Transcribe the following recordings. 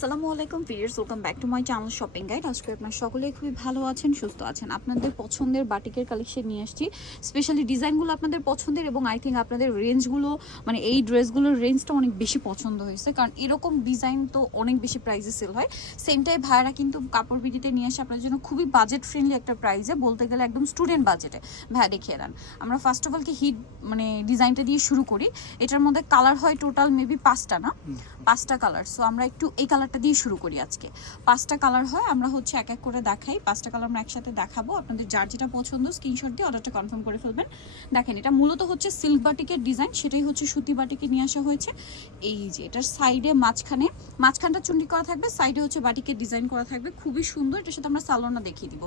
আসসালামু আলাইকুম viewers welcome back to my channel shopping guide. আজকে আপনার সকলেই খুবই ভালো আছেন সুস্থ আছেন। আপনাদের পছন্দের বাটিকের কালেকশন নিয়ে আসছি। স্পেশালি ডিজাইনগুলো আপনাদের পছন্দের এবং আই থিঙ্ক আপনাদের রেঞ্জগুলো মানে এই ড্রেসগুলোর রেঞ্জটা অনেক বেশি পছন্দ হয়েছে। কারণ এরকম ডিজাইন তো অনেক বেশি প্রাইজে সেল হয়। সেমটাই ভাইয়ারা কিন্তু কাপড় বিডিতে নিয়ে আসে আপনার জন্য খুবই বাজেট ফ্রেন্ডলি একটা প্রাইজে বলতে গেলে একদম স্টুডেন্ট বাজেটে ভাইয়া দেখিয়ে দেন। আমরা ফার্স্ট অফ অল কি হিট মানে ডিজাইনটা দিয়ে শুরু করি। এটার মধ্যে কালার হয় টোটাল মেবি পাঁচটা না? পাঁচটা কালার সো আমরা একটু এই কালারটা দিয়ে শুরু করি আজকে। পাঁচটা কালার হয়, আমরা হচ্ছে এক এক করে দেখাই। পাঁচটা কালার আমরা একসাথে দেখাবো। আপনাদের যার যেটা পছন্দ স্ক্রিনশট দিয়ে অর্ডারটা কনফার্ম করে ফেলবেন। দেখেন, এটা মূলত হচ্ছে সিল্ক বাটিকের ডিজাইন সেটাই হচ্ছে সুতি বাটিকে নিয়ে আসা হয়েছে। এই যে, এটার সাইডে মাঝখানে, মাঝখানটা চুন্ডি করা থাকবে সাইডে হচ্ছে বাটিকের ডিজাইন করা থাকবে। খুবই সুন্দর, এটার সাথে আমরা সালোয়ারটা দেখিয়ে দিব।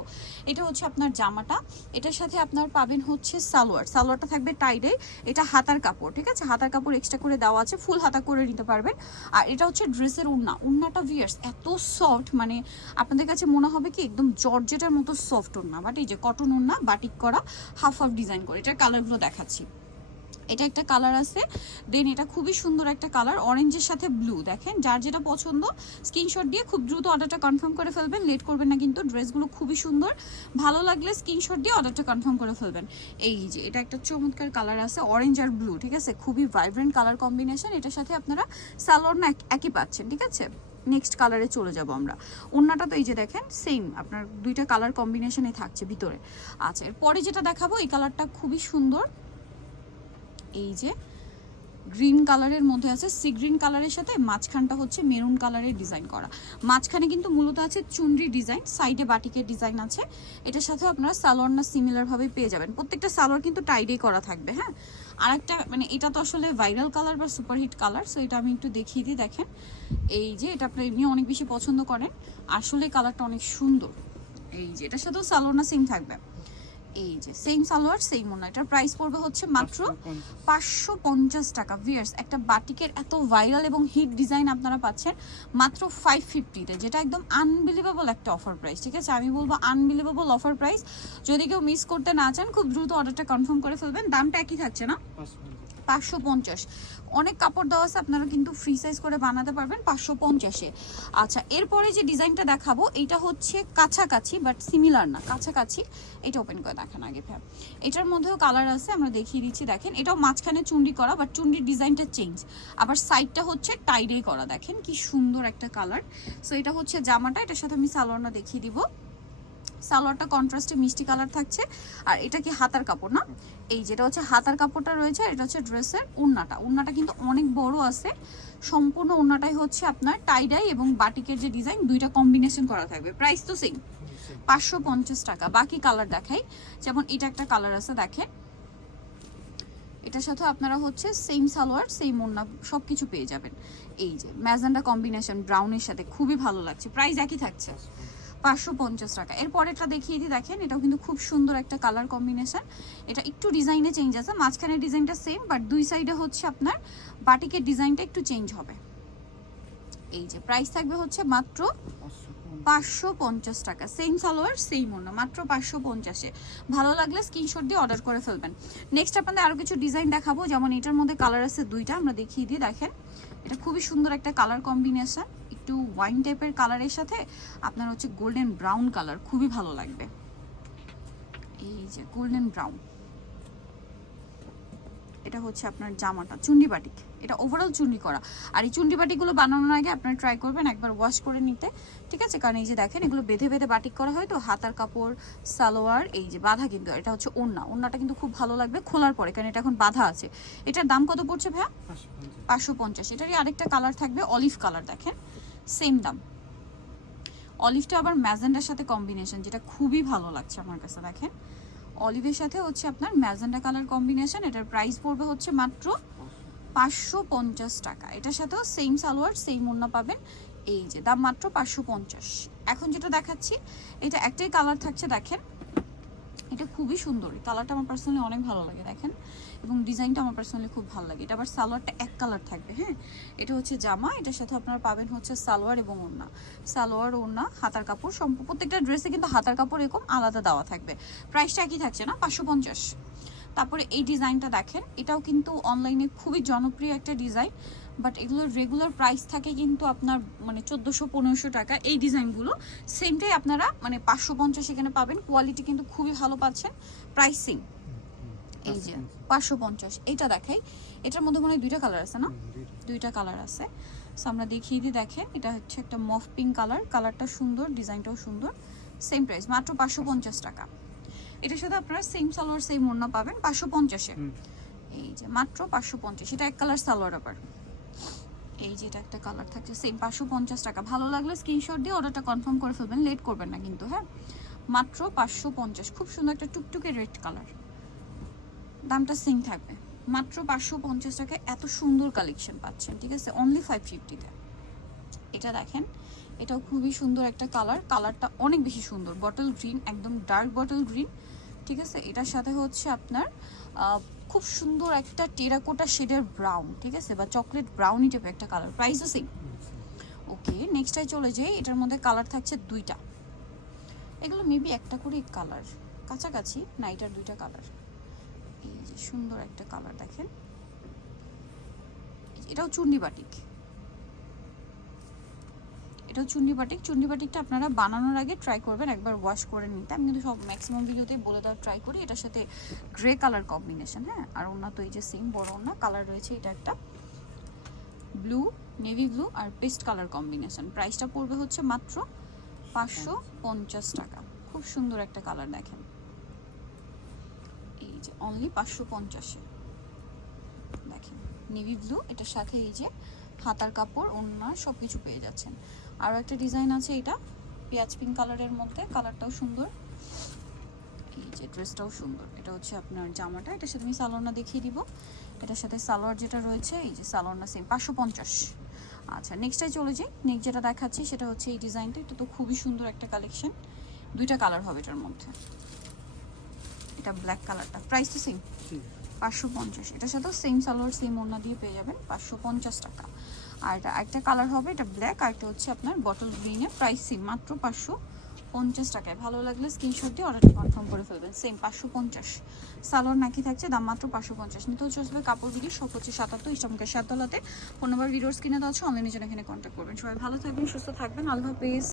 এটা হচ্ছে আপনার জামাটা। এটার সাথে আপনার পাবেন হচ্ছে সালোয়ার। সালোয়ারটা থাকবে টাইডে এটা হাতার কাপড়, ঠিক আছে? হাতার কাপড় এক্সট্রা করে দেওয়া আছে। ফুল হাতা করে নিতে পারবেন। আর এটা হচ্ছে ড্রেসের উন্না। উন্নাটা ভিয়ার্স এত সফট মানে আপনাদের কাছে মনে হবে কি, একদম জর্জেটার মতো সফট ওড়না বাট এই যে কটন ওড়না বাটিক করা হাফ হাফ ডিজাইন করে, এটার কালারগুলো দেখাচ্ছি। এটা একটা কালার আছে। দেন এটা খুবই সুন্দর একটা কালার অরেঞ্জের সাথে ব্লু দেখেন। যার যেটা পছন্দ স্ক্রিনশট দিয়ে খুব দ্রুত অর্ডারটা কনফার্ম করে ফেলবেন। লেট করবেন না কিন্তু ড্রেসগুলো খুবই সুন্দর। ভালো লাগলে স্ক্রিনশট দিয়ে অর্ডারটা কনফার্ম করে ফেলবেন। এই যে, এটা একটা চমৎকার কালার আছে অরেঞ্জ আর ব্লু ঠিক আছে? খুবই ভাইব্রেন্ট কালার কম্বিনেশন এটার সাথে আপনারা সালোয়ার না এক- একই পাচ্ছেন, ঠিক আছে? নেক্সট কালারে চলে যাব আমরা। ওন্নাটা তো এই যে দেখেন সেম আপনার দুইটা কালার কম্বিনেশনে থাকছে ভিতরে। আচ্ছা এরপরে যেটা দেখাবো, এই কালারটা খুবই সুন্দর। এই যে গ্রিন কালারের মধ্যে আছে সি গ্রিন কালারের সাথে মাঝখানটা হচ্ছে মেরুন কালারের ডিজাইন করা। মাঝখানে কিন্তু মূলত আছে চুনরি ডিজাইন, সাইডে বাটিকের ডিজাইন আছে। এটার সাথে আপনারা সালোয়ার না সিমিলার ভাবে পেয়ে যাবেন। প্রত্যেকটা সালোয়ার কিন্তু টাইডেই করা থাকবে হ্যাঁ? আরেকটা মানে এটা তো আসলে ভাইরাল কালার বা সুপারহিট কালার সো এটা আমি একটু দেখিয়ে দিই, দেখেন। এই যে এটা আপনারা এমনি অনেক বেশি পছন্দ করেন। আসলে কালারটা অনেক সুন্দর। এই যে এটার সাথেও সালোয়ার না সেম থাকবে। এই যে সেম সালোয়ার সেম ওনা এটার প্রাইস পড়বে হচ্ছে মাত্র পাঁচশো পঞ্চাশ। টাকা। ভিয়ার্স একটা বাটিকের এত ভাইরাল এবং হিট ডিজাইন আপনারা পাচ্ছেন মাত্র ফাইভ ফিফটিতে যেটা একদম আনবিলিভেবল একটা অফার প্রাইস ঠিক আছে? আমি বলব আনবিলিভেবল অফার প্রাইস যদি কেউ মিস করতে না চান খুব দ্রুত অর্ডারটা কনফার্ম করে ফেলবেন। দামটা একই থাকছে না? পাঁচশো পঞ্চাশ। অনেক কাপড় দেওয়া আছে, আপনারা কিন্তু ফ্রি সাইজ করে বানাতে পারবেন পাঁচশো পঞ্চাশে। আচ্ছা এরপরে যে ডিজাইনটা দেখাবো, এটা হচ্ছে কাছাকাছি বাট সিমিলার না, কাছাকাছি। এটা ওপেন করে দেখান আগে ফ্যাম এটার মধ্যেও কালার আছে, আমরা দেখিয়ে দিচ্ছি, দেখেন। এটাও মাঝখানে চুন্ডি করা বাট চুন্ডির ডিজাইনটা চেঞ্জ আবার সাইডটা হচ্ছে টাইডে করা, দেখেন কি সুন্দর একটা কালার সো এটা হচ্ছে জামাটা, এটার সাথে আমি সালোয়ারটা দেখিয়ে দিব। সালোয়ারটা কন্ট্রাস্টে মিষ্টি কালার থাকছে। আর এটা কি হাতার কাপড় না? এই যেটা হচ্ছে হাতার কাপড়টা রয়েছে এটা হচ্ছে ড্রেসের উন্নাটা। উন্নাটা কিন্তু অনেক বড় আছে। সম্পূর্ণ উন্নাটাই হচ্ছে আপনার টাইডাই এবং বাটিকের যে ডিজাইন দুইটা কম্বিনেশন করা থাকবে। প্রাইস তো সেম পাঁচশো পঞ্চাশ টাকা। বাকি কালার দেখাই। যেমন এটা একটা কালার আছে, দেখেন। এটার সাথে আপনারা হচ্ছে সেম সালোয়ার সেম ওন্না সব কিছু পেয়ে যাবেন। এই যে ম্যাজেন্ডা কম্বিনেশন ব্রাউনের সাথে। খুবই ভালো লাগছে। প্রাইস একই থাকছে। পাঁচশো পঞ্চাশ টাকা। এরপর এটা দেখিয়ে দিই, দেখেন, এটাও কিন্তু খুব সুন্দর একটা কালার কম্বিনেশন এটা একটু ডিজাইনে চেঞ্জ আছে, মাঝখানের ডিজাইনটা সেম বাট দুই সাইডে হচ্ছে আপনার বাটিকের ডিজাইনটা একটু চেঞ্জ হবে। এই যে প্রাইস থাকবে হচ্ছে মাত্র পাঁচশো পঞ্চাশ টাকা। সেম সালোয়ার সেম অন্য মাত্র পাঁচশো পঞ্চাশে। ভালো লাগলে স্ক্রিনশট দিয়ে অর্ডার করে ফেলবেন। নেক্সট আপনাদের আরও কিছু ডিজাইন দেখাবো, যেমন এটার মধ্যে কালার আছে দুইটা, আমরা দেখিয়ে দিই, দেখেন। এটা খুবই সুন্দর একটা কালার কম্বিনেশন একটু ওয়াইন টাইপের কালারের সাথে আপনার হচ্ছে গোল্ডেন ব্রাউন কালার খুবই ভালো লাগবে। এই যে গোল্ডেন ব্রাউন এটা হচ্ছে আপনার জামাটা চুন্ডি বাটিক এটা ওভারঅল চুন্ডি করা। আর এই চুন্ডি বাটিকগুলো বানানোর আগে আপনারা ট্রাই করবেন একবার ওয়াশ করে নিতে। ঠিক আছে? কারণ এই যে দেখেন এগুলো বেঁধে বেঁধে বাটিক করা হয় তো হাতার কাপড় সালোয়ার এই যে বাঁধা কিন্তু এটা হচ্ছে ওড়না। ওড়নাটা কিন্তু খুব ভালো লাগবে খোলার পরে কারণ এটা এখন বাঁধা আছে। এটার দাম কত পড়ছে ভাইয়া? পাঁচশো পঞ্চাশ। এটারই আরেকটা কালার থাকবে অলিভ কালার দেখেন। সেম দাম। অলিভটা আবার ম্যাজেন্ডার সাথে কম্বিনেশন যেটা খুবই ভালো লাগছে আমার কাছে দেখেন। অলিভের সাথে হচ্ছে আপনার ম্যাজেন্ডা কালার কম্বিনেশন এটার প্রাইস পড়বে হচ্ছে মাত্র পাঁচশো পঞ্চাশ টাকা। এটার সাথেও সেম সালোয়ার সেম অন্য পাবেন। এই যে, দাম মাত্র পাঁচশো পঞ্চাশ। এখন যেটা দেখাচ্ছি, এটা একটাই কালার থাকছে, দেখেন। এটা খুবই সুন্দর। কালারটা আমার পার্সোনালি অনেক ভালো লাগে, দেখেন। এবং ডিজাইনটা আমার পার্সোনালি খুব ভালো লাগে। এটা আবার সালোয়ারটা এক কালার থাকবে হ্যাঁ? এটা হচ্ছে জামা, এটার সাথে আপনারা পাবেন হচ্ছে সালোয়ার এবং ওড়না। সালোয়ার, ওড়না, হাতার কাপড় সম্প প্রত্যেকটা ড্রেসে কিন্তু হাতার কাপড় এরকম আলাদা দেওয়া থাকবে। প্রাইসটা একই থাকছে না? পাঁচশো পঞ্চাশ। তারপরে এই ডিজাইনটা দেখেন। এটাও কিন্তু অনলাইনে খুবই জনপ্রিয় একটা ডিজাইন বাট এগুলোর রেগুলার প্রাইস থাকে কিন্তু আপনার মানে চোদ্দোশো পনেরোশো টাকা। এই ডিজাইনগুলো সেমটাই আপনারা মানে পাঁচশো পঞ্চাশ এখানে পাবেন। কোয়ালিটি কিন্তু খুবই ভালো পাচ্ছেন। প্রাইসিং এই যে পাঁচশো পঞ্চাশ। এটা দেখাই। এটার মধ্যে মনে হয় দুইটা কালার আছে না? দুইটা। কালার আছে। সো আমরা দেখিয়ে দিই দেখেন এটা হচ্ছে একটা মফ পিঙ্ক কালার কালারটা সুন্দর ডিজাইনটাও সুন্দর। সেম প্রাইস মাত্র পাঁচশো পঞ্চাশ টাকা। এটার সাথে আপনারা সেম সালোয়ার সেম ওড়না পাবেন পাঁচশো পঞ্চাশে। এই যে মাত্র পাঁচশো পঞ্চাশ এটা এক কালার সালোয়ার আবার। এই যে এটা একটা কালার থাকছে সেম পাঁচশো পঞ্চাশ টাকা। ভালো লাগলে স্ক্রিনশট দিয়ে অর্ডারটা কনফার্ম করে ফেলবেন লেট করবেন না কিন্তু হ্যাঁ? মাত্র পাঁচশো পঞ্চাশ খুব সুন্দর একটা টুকটুকে রেড কালার দামটা সেম থাকবে। মাত্র পাঁচশো পঞ্চাশ টাকায় এত সুন্দর কালেকশন পাচ্ছেন ঠিক আছে? অনলি ফাইভ ফিফটিতে এটা দেখেন এটাও খুবই সুন্দর একটা কালার কালারটা অনেক বেশি সুন্দর। বটল গ্রিন একদম ডার্ক বটল গ্রিন ঠিক আছে? এটার সাথে হচ্ছে আপনার খুব সুন্দর একটা টেরাকোটা শেডের ব্রাউন, ঠিক আছে? বা চকলেট ব্রাউনি টাইপের একটা কালার প্রাইসও সেম ওকে নেক্সটটাই চলে যাই, এটার মধ্যে কালার থাকছে দুইটা। এগুলো মেবি একটা করে কালার কাছাকাছি না এটার দুইটা কালার এই যে সুন্দর একটা কালার দেখেন। এটাও চুন্ডি বাটিক এটাও চুন্ডি বাটিক চুন্ডি বাটিকটা আপনারা বানানোর আগে ট্রাই করবেন, একবার ওয়াশ করে নিতে। আমি কিন্তু সব ম্যাক্সিমাম ভিডিওতেই বলে দেওয়ার ট্রাই করি। এটার সাথে গ্রে কালার কম্বিনেশন হ্যাঁ? আর ওনা তো এই যে সেম বড় ওনা কালার রয়েছে এটা একটা ব্লু নেভি ব্লু আর পেস্ট কালার কম্বিনেশন প্রাইসটা পড়বে হচ্ছে মাত্র পাঁচশো পঞ্চাশ টাকা। খুব সুন্দর একটা কালার দেখেন। এই যে অনলি পাঁচশো পঞ্চাশে। দেখেন নেভি ব্লু এটার সাথে এই যে হাতার কাপড়, ওড়না সব কিছু পেয়ে যাচ্ছেন। আরও একটা ডিজাইন আছে এটা পেঁয়াজ পিঙ্ক কালারের মধ্যে কালারটাও সুন্দর। এই যে ড্রেসটাও সুন্দর। এটা হচ্ছে আপনার জামাটা এটার সাথে আমি সালোয়ারটা দেখিয়ে দিব। এটার সাথে সালোয়ার যেটা রয়েছে এই যে সালোয়ারটা সেম পাঁচশো পঞ্চাশ। আচ্ছা নেক্সটে চলে যাই। নেক্সট যেটা দেখাচ্ছি সেটা হচ্ছে এই ডিজাইনটা। এটা তো খুবই সুন্দর একটা কালেকশন দুইটা কালার হবে এটার মধ্যে। এটা ব্ল্যাক কালারটা প্রাইস তো সেম পাঁচশো পঞ্চাশ। এটার সাথেও সেম সালোয়ার সেম ওড়না দিয়ে পেয়ে যাবেন পাঁচশো পঞ্চাশ টাকা। আর একটা কালার হবে, এটা ব্ল্যাক আর একটা হচ্ছে আপনার বটল গ্রিনের প্রাইস সেম মাত্র পাঁচশো পঞ্চাশ টাকায়। ভালো লাগলে স্ক্রিনশট দিয়ে অর্ডারটা কনফার্ম করে ফেলবেন সেম পাঁচশো পঞ্চাশ। সালোয়ার নাকি থাকছে, দাম মাত্র পাঁচশো পঞ্চাশ। নিতে হচ্ছে আসবে কাপড় বিড়ি সব হচ্ছে সাতাত্তর ইসলামকে সাততলাতে ফোন ভিডিওর স্ক্রিনে দেওয়া আছে অনলাইনে জন্য এখানে কন্ট্যাক্ট করবেন। সবাই ভালো থাকবেন, সুস্থ থাকবেন। আল্লাহ হাফেজ।